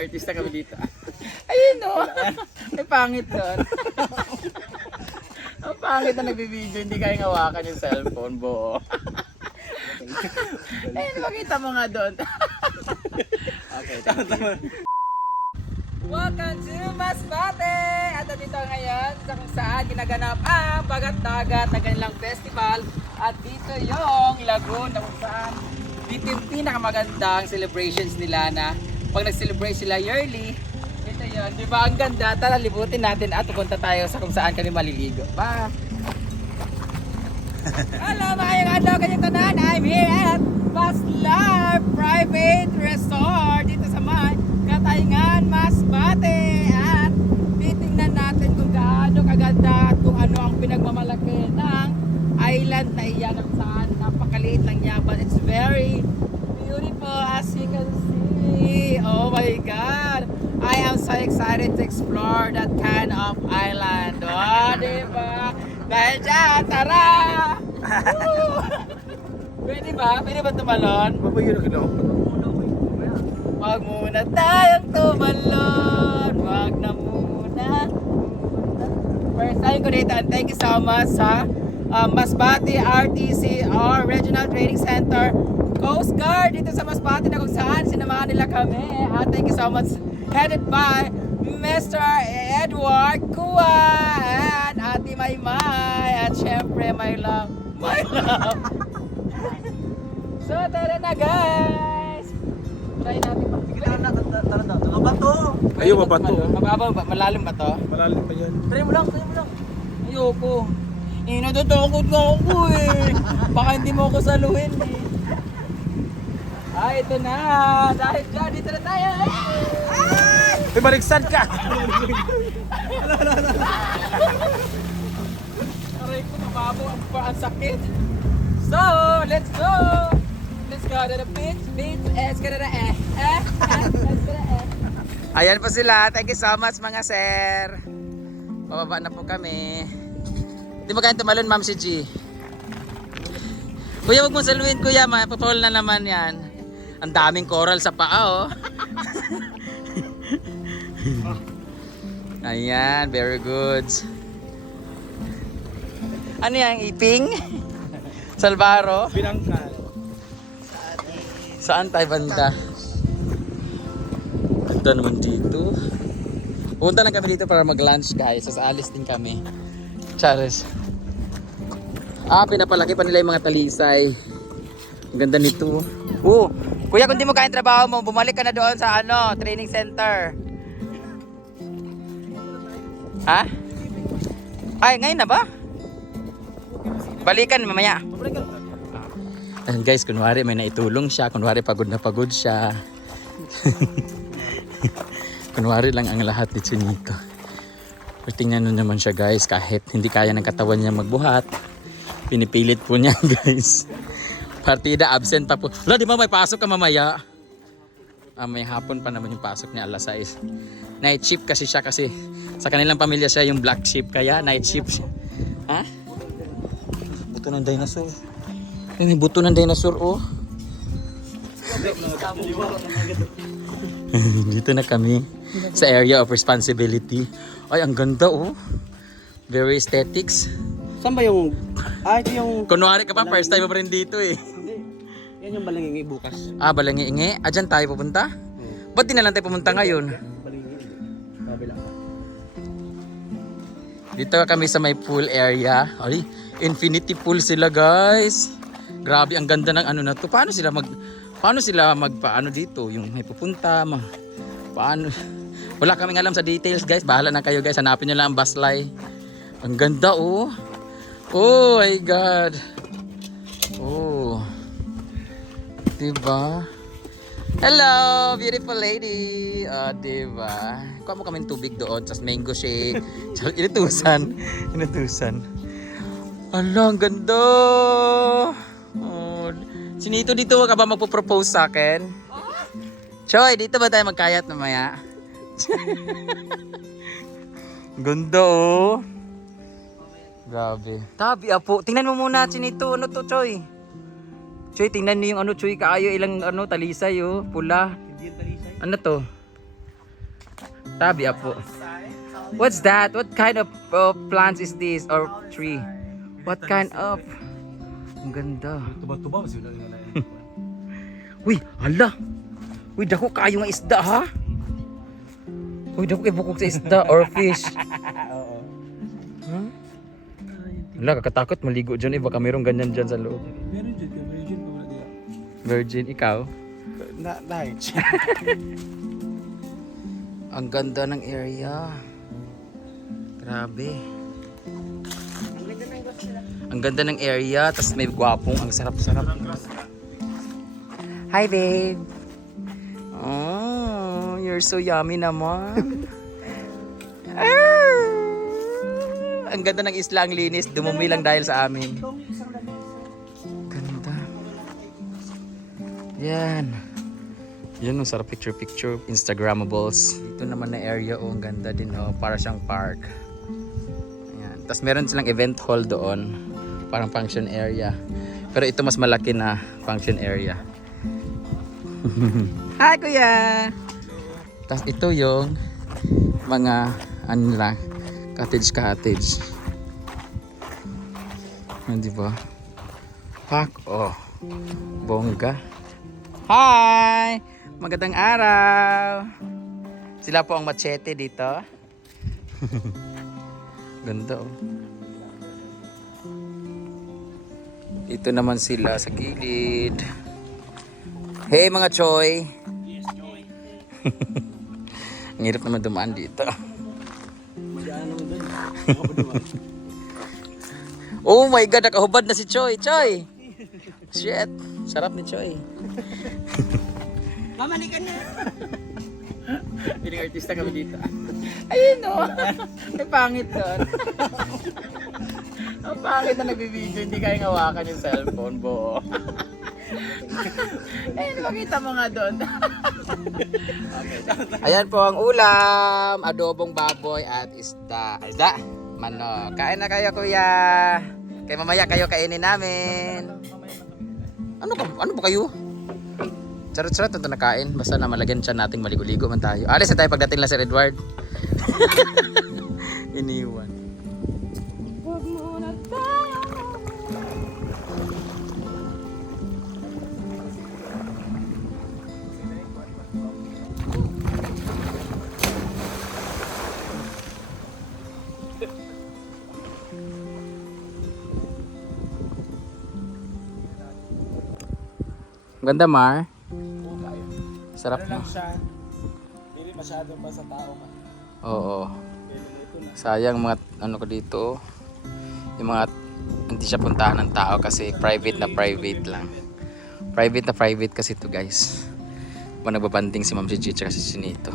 artista kami dito. Ayun o. Ay, pangit doon. Ang pangit na nagbibideo, hindi kaya hawakan yung cellphone, buo. Ayun, makita mo nga doon. Okay, tama, tama. Welcome to Masbate! At dito ngayon sa kung saan ginaganap ang Bagat-Dagat na kanilang festival. At dito yung lagoon na kung saan dito yung pinakamagandang celebrations nila na pag nag-celebrate sila yearly, ito yun. Di ba ang ganda? Tara, libutin natin at pupunta tayo sa kung saan kami maliligo. Ba? Hello mga adlaw kanyang tanan. I'm here at Baslar Private Resort dito sa may Katayngan, Masbate. At titingnan natin kung gaano kaganda at kung ano ang pinagmamalaki ng island na iyan kung saan napakaliit niya but it's very beautiful as you can see. Oh my God! I am so excited to explore that kind of island. Oh, di ba? Dahil dyan, tara! Pwede ba? Pwede ba tumalon? Babayo na ko. Wag muna tayong tumalon. Wag na muna. First time ko dito and thank you so much sa um, Masbate RTC or Regional Training Center Coast Guard dito sa Masbate na kung saan sinamahan nila kami. At thank you so much headed by Mr. Edward Kua and Ate Maymay at syempre my love, my love. so tara na guys. Try natin pa. Tara na, tara na. Tara ba to? Ayaw, mabato. Mababa ba? Malalim ba to? Malalim pa yan. Try mo lang, try mo lang. Ayoko. Eh, natatakot nga ako eh. Baka hindi mo ako saluhin eh. Ah, ito na. Dahil dyan, dito na tayo. Ay, baliksad ka! Aray ko, nababo ang pa ang sakit. So, let's go. Let's go to the beach, beach, eh, ska na na eh. Eh, eh, ska na eh. Ayan po sila. Thank you so much mga sir. Bababa na po kami. Di ba kayo tumalon, Ma'am si G? Kuya, wag mo saluhin, kuya. Mapapawal na naman yan. Ang daming coral sa paa, oh. Ayan, very good. Ano yan, iping? Salvaro? Binangkal. Saan tayo banda? Ganda naman dito. Pupunta lang kami dito para mag-lunch guys. Tapos alis din kami. Charis. Ah, pinapalaki pa nila yung mga talisay. Ang ganda nito. Oh, kuya kung di mo kaya trabaho mo, bumalik ka na doon sa ano, training center. Ha? Ay, ngayon na ba? Balikan mamaya. Ayan guys, kunwari may naitulong siya, kunwari pagod na pagod siya. kunwari lang ang lahat ni Chinito. Pero tingnan nyo naman siya guys, kahit hindi kaya ng katawan niya magbuhat, pinipilit po niya guys. Partida absent pa po. Wala, di ba may pasok ka mamaya? Ah, may hapon pa naman yung pasok niya alas 6. Night shift kasi siya kasi sa kanilang pamilya siya yung black sheep kaya night shift siya. Ha? Buto ng dinosaur. Ay, may buto ng dinosaur, oh. Dito na kami sa area of responsibility. Ay, ang ganda, oh. Very aesthetics. Saan ba yung... Ah, ito yung... Kunwari ka pa, first time mo pa rin dito, eh. Yan yung balangingi bukas. Ah, balangi-ingi. Ah, dyan tayo pupunta? Ba't di na lang tayo pumunta ngayon? Balangingi. Kabila ka. Dito kami sa may pool area. Ay, infinity pool sila, guys. Grabe, ang ganda ng ano na to. Paano sila mag... Paano sila magpaano dito? Yung may pupunta, ma... Paano? Wala kaming alam sa details, guys. Bahala na kayo, guys. Hanapin nyo lang ang baslay. Ang ganda, oh. Oh my God. Oh. Diba? Hello, beautiful lady. Ah, diba? Kuha mo kaming tubig doon, tapos mango shake. Inutusan. Inutusan. Ala, ang ganda. Oh. Sinito dito ka ba magpo-propose sa akin? Choy, dito ba tayo magkayat mamaya? ganda oh. Grabe. Tabi apo. Tingnan mo muna Chinito. Ano to, Choy? Choy, tingnan niyo yung ano, Choy. Kaayo ilang ano, talisay oh. Pula. Hindi yung talisay. Ano to? Tabi apo. What's that? What kind of uh, plants is this or tree? What kind of Ang ganda. Tuba-tuba mas yun na Uy, hala. Uy, dako kayo nga isda ha. Uy, dako kay bukog sa isda or fish. Oo. Huh? Wala, kakatakot maligo dyan eh. Baka mayroong ganyan dyan sa loob. Meron dyan Virgin, ikaw? Na, night. Ang ganda ng area. Grabe. Ang ganda ng area, tapos may gwapong, ang sarap-sarap. Hi, babe. Oh, you're so yummy naman. Ah! ang ganda ng isla, ang linis. Dumumi lang dahil sa amin. Yan. Yan ang sarap picture picture Instagramables. Dito naman na area oh, ang ganda din oh, para siyang park. Ayan. Tapos meron silang event hall doon, parang function area. Pero ito mas malaki na function area. Hi kuya. Tapos ito yung mga ano lang cottage cottage. Ah, di ba? Pak oh. Bongga. Hi! Magandang araw! Sila po ang machete dito. Ganda oh. Dito naman sila sa gilid. Hey mga choy! ang hirap naman dumaan dito. oh my god, nakahubad na si Choy! Choy! Shit! Sarap ni Choy. Mamalikan na. Piling artista kami dito. Ayun o. Ay, pangit doon. Ang pangit na nagbibideo, hindi kaya ngawakan yung cellphone, bo. Ayun, makita mo nga doon. Ayan po ang ulam, adobong baboy at isda. Isda? Manok. Kain na kayo, kuya. Kaya mamaya kayo kainin namin. Ano ka? Ano ba kayo? Charot-charot ito nakain. Basta na malagyan siya nating maligo-ligo man tayo. Alis na tayo pagdating lang sa Edward. Iniwan. Ganda Mar. Sarap Ano na. lang siya. Hindi masyadong pa sa tao ka. Oo. Pero ito na. Sayang mga ano ko dito. Yung mga hindi siya puntahan ng tao kasi private na private lang. Private na private kasi to guys. Pa nagbabanding si Ma'am Gigi tsaka si Sinito.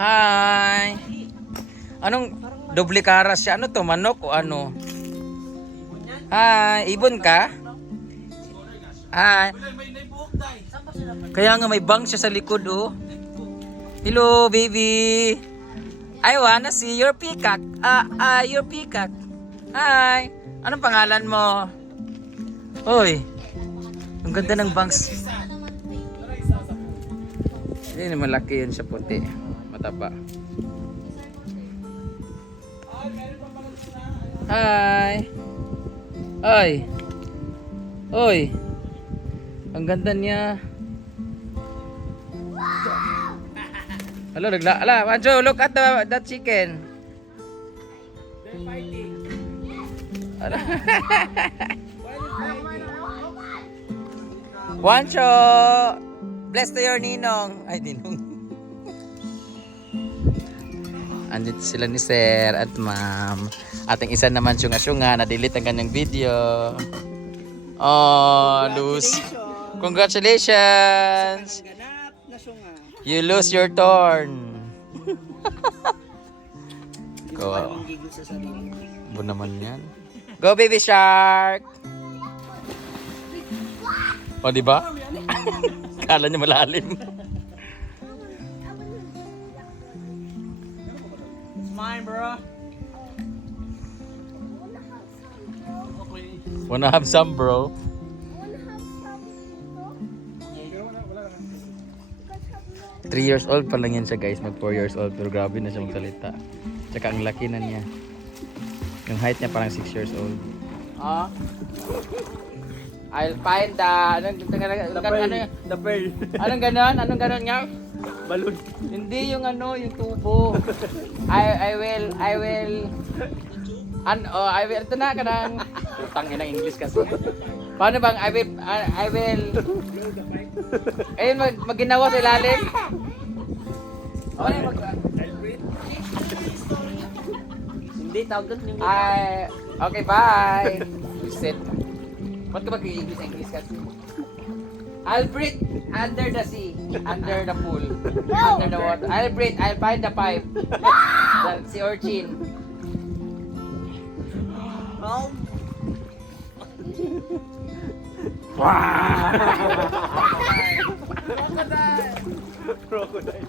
Hi! Anong doble karas siya? Ano to? Manok o ano? Hi! Ibon ka? Hi! Kaya nga may bang siya sa likod oh. Hello baby! I wanna see your peacock. Ah, ah, your peacock. Hi. Anong pangalan mo? Hoy. Ang ganda ng bangs. Hindi malaki yun siya puti. Mataba. Hi. Ay. Hoy. Ang ganda niya. Hello, nagla. Ala, Manjo, look at the that chicken. Ala. Wancho! Bless to your ninong. Ay, ninong. Andito sila ni Sir at Ma'am. Ating isa naman syunga-syunga. Na-delete ang kanyang video. Oh, lose. Congratulations! You lose your turn. Go. Bo naman yan. Go baby shark. O di ba? Kala niya malalim. It's mine, bro. Wanna have some bro? 3 years old pa lang yan siya guys, mag 4 years old pero grabe na siya magsalita. Tsaka ang laki na niya. Yung height niya parang 6 years old. Oh. I'll find the anong anong anong ano The pearl. anong ganon? Anong ganon nga? Balloon. Hindi yung ano, yung tubo. I I will I will An oh, I will ito na kanang utang ina English kasi. Paano bang I will I, will Ayun mag maginawa sa ilalim. Yung mag Hindi tawag doon yung Ay okay bye. Reset. Ba't ka mag-English English kasi? I'll breathe under the sea, under the pool, under the water. I'll breathe, I'll find the pipe. The sea urchin. Crocodile.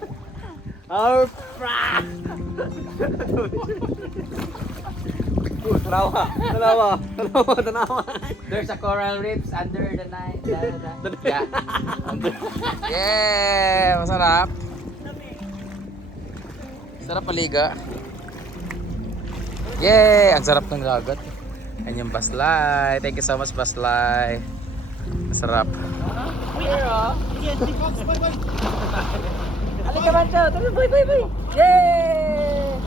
Our Tanawa. Tanawa. Tanawa. Tanawa. There's a coral reefs under the night. Yeah. yeah, masarap. Sarap paliga. Yeah, ang sarap ng dagat. Yan yung baslay. Thank you so much, baslay. Masarap. Halika ba siya? Tuloy, boy, boy, boy. Yay!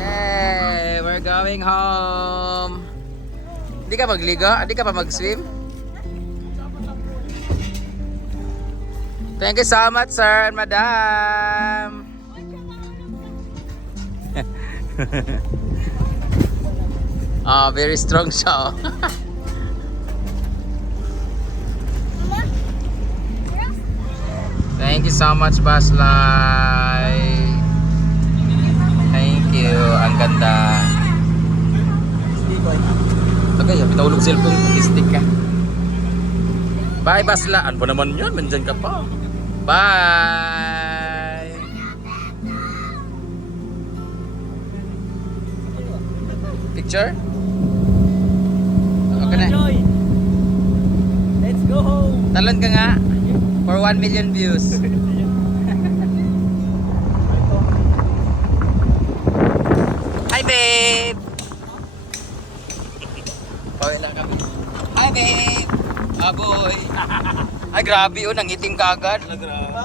Yay! We're going home. Hindi ka magligo? Hindi ka pa mag-swim? Thank you so much, sir and madam. Ah, very strong siya. oh. Thank you so much, Baslay. Thank you. Ang ganda. Okay, pinahulog cellphone ko. Stick ka. Bye, Basla. Ano naman yun? Nandyan ka pa. Bye. Picture? Okay na. Enjoy. Let's go home. Talon ka nga. For 1 million views. Hi, babe! Lang kami. Hi, babe! Aboy! Ay, grabe oh, nangitim ka agad.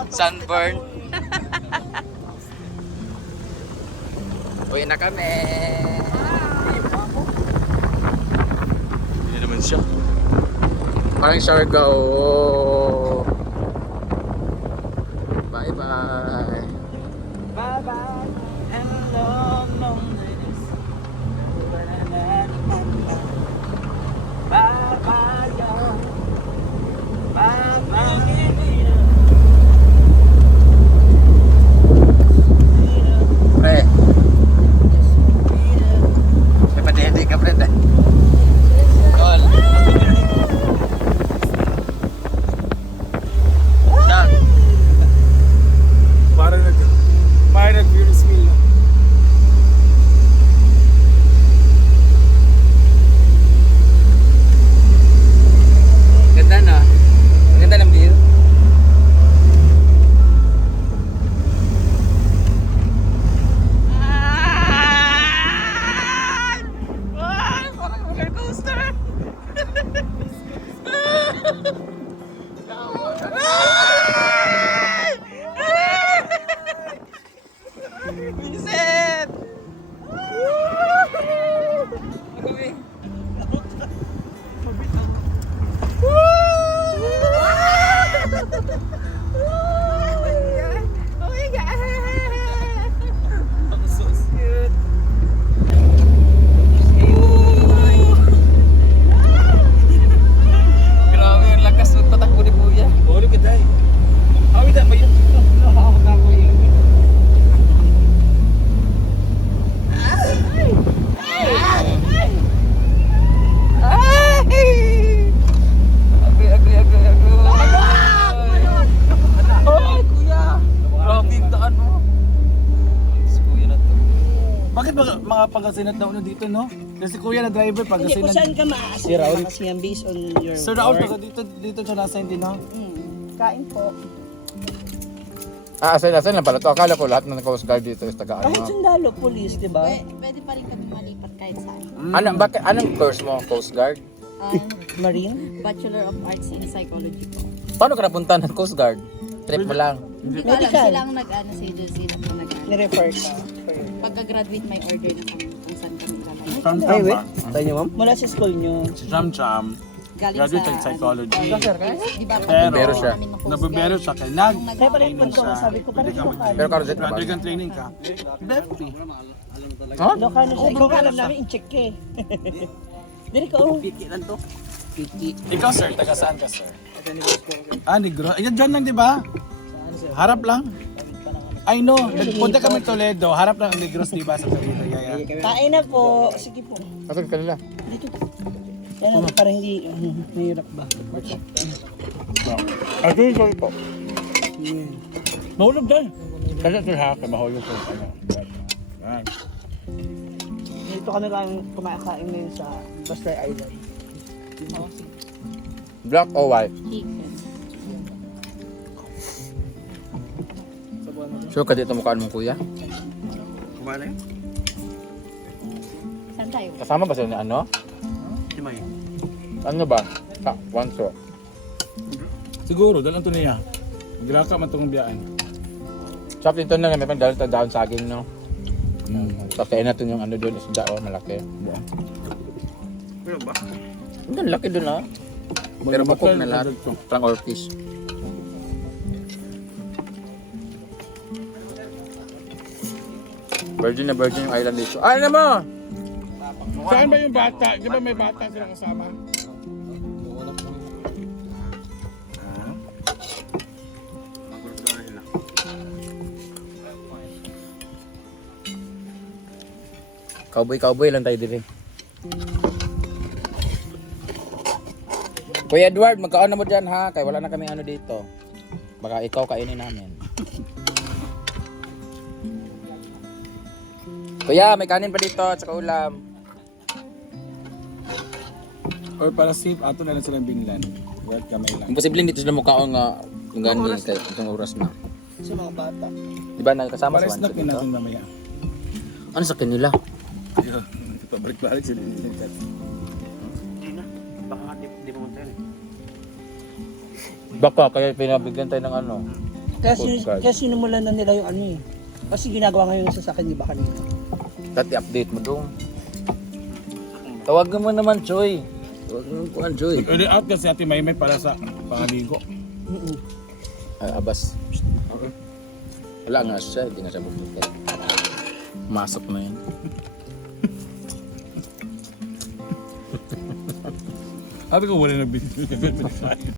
Sunburn. Uwi na kami. Hindi naman siya. Parang Siargao. Oh. Bye bye. Bye bye. And long loneliness. Bye bye, y'all. Bye bye. Pre. May padede ka pre. te. Tol. Dog. Parang nag... Parang nag-Ferris wheel. Ganda no? Ganda ng view. Ay! Parang roller coaster! Vincent! Ang gabi. Oh my God! Ang so cute. Grabe yung lakas mga pagkasinat na uno dito, no? Kasi kuya na driver Hindi, kung pagkasinat. saan ka maaasira kasi yan based on your Sir Raul, work. dito, dito siya nasa hindi, no? Mm, kain po. Ah, asan, asan lang pala to. Akala ko lahat ng Coast Guard dito is taga Kahit ano. sundalo, police, di ba? Pwede, pwede pa rin kami malipat kahit saan. Ano, bakit, anong course mo, Coast Guard? Um, Marine? Bachelor of Arts in Psychology po. Paano ka napunta ng Coast Guard? Trip mo lang. Hindi ko alam, Medical. sila ang nag-ano sa agency na po nag Nirefer ka. Pagka-graduate may order na kami kung saan kami lalagay. Cham Ay, wait. ba? Tayo niyo, ma'am? Mula sa school niyo. Si Cham Cham. Galing Graduate sa in psychology. Ano, di ba? Pero, siya. nabubero siya kay Nag. Kaya pala yung punto ko, sabi ko, parang ikaw ka. Pero Carlos, ka ba? Graduate training ka. Lefty. Ha? No, kano siya. Ikaw ka alam namin, in-check ka eh. Dili ka, oh. Ikaw, sir, taga saan ka, sir? Ah, Negros. Ayan, dyan lang, di ba? Harap lang. I know. Nagpunta kami Toledo. Harap ang Negros, di ba, sa Toledo. Yeah, yeah. Kain na po. Sige po. Asan ka nila? Dito po. Yan ang parang hindi, uh, mahirap ba? Ito yung sorry po. Mahulog dyan. Kasi ito ha, kaya mahulog. Ano. Yan. Dito kami lang kumakain ngayon sa Bastard Island. Black or white? Chicken. Sure ka dito mukhaan mo kuya? Kumali? Saan tayo? Kasama ba sila ni ano? Si May. Ano ba? Sa Wanso. Siguro, dalang to niya. Magraka man itong biyaan. Shop dito na may pang dahil down saging no. Tapos kain natin yung ano doon isda oh malaki. Pero ba? Ang laki doon ah. Pero bukog na lahat. Parang or fish. Virgin na virgin yung island dito. Ay, ano mo? Saan ba yung bata? Di ba may bata sila kasama? Cowboy, cowboy lang tayo dito. Kuya Edward, magkaon na mo dyan ha, kaya wala na kami ano dito. Baka ikaw kainin namin. Kuya, may kanin pa dito at saka ulam. Or para safe, ato na lang silang binlan. Wait, kamay lang. Imposible dito sila mukhaon nga yung gani kay itong oras na. Sa mga bata. Di ba nakasama Para sa snack dito? natin mamaya. Ano sa kanila? Ayun, pabalik-balik sila. Baka kaya pinabigyan tayo ng ano. Sin- Guard. kaya sinumulan na nila yung ano eh. Kasi ginagawa ngayon sa akin, di ba kanina? Dati update mo dong. Tawagan mo naman, Choy. Tawagan mo kuhan, Choy. Early out kasi ate May May para sa pangaligo. Ay, abas. Wala nga siya, hindi nga siya bubukod. Masok na yun. Ate ko wala na binili.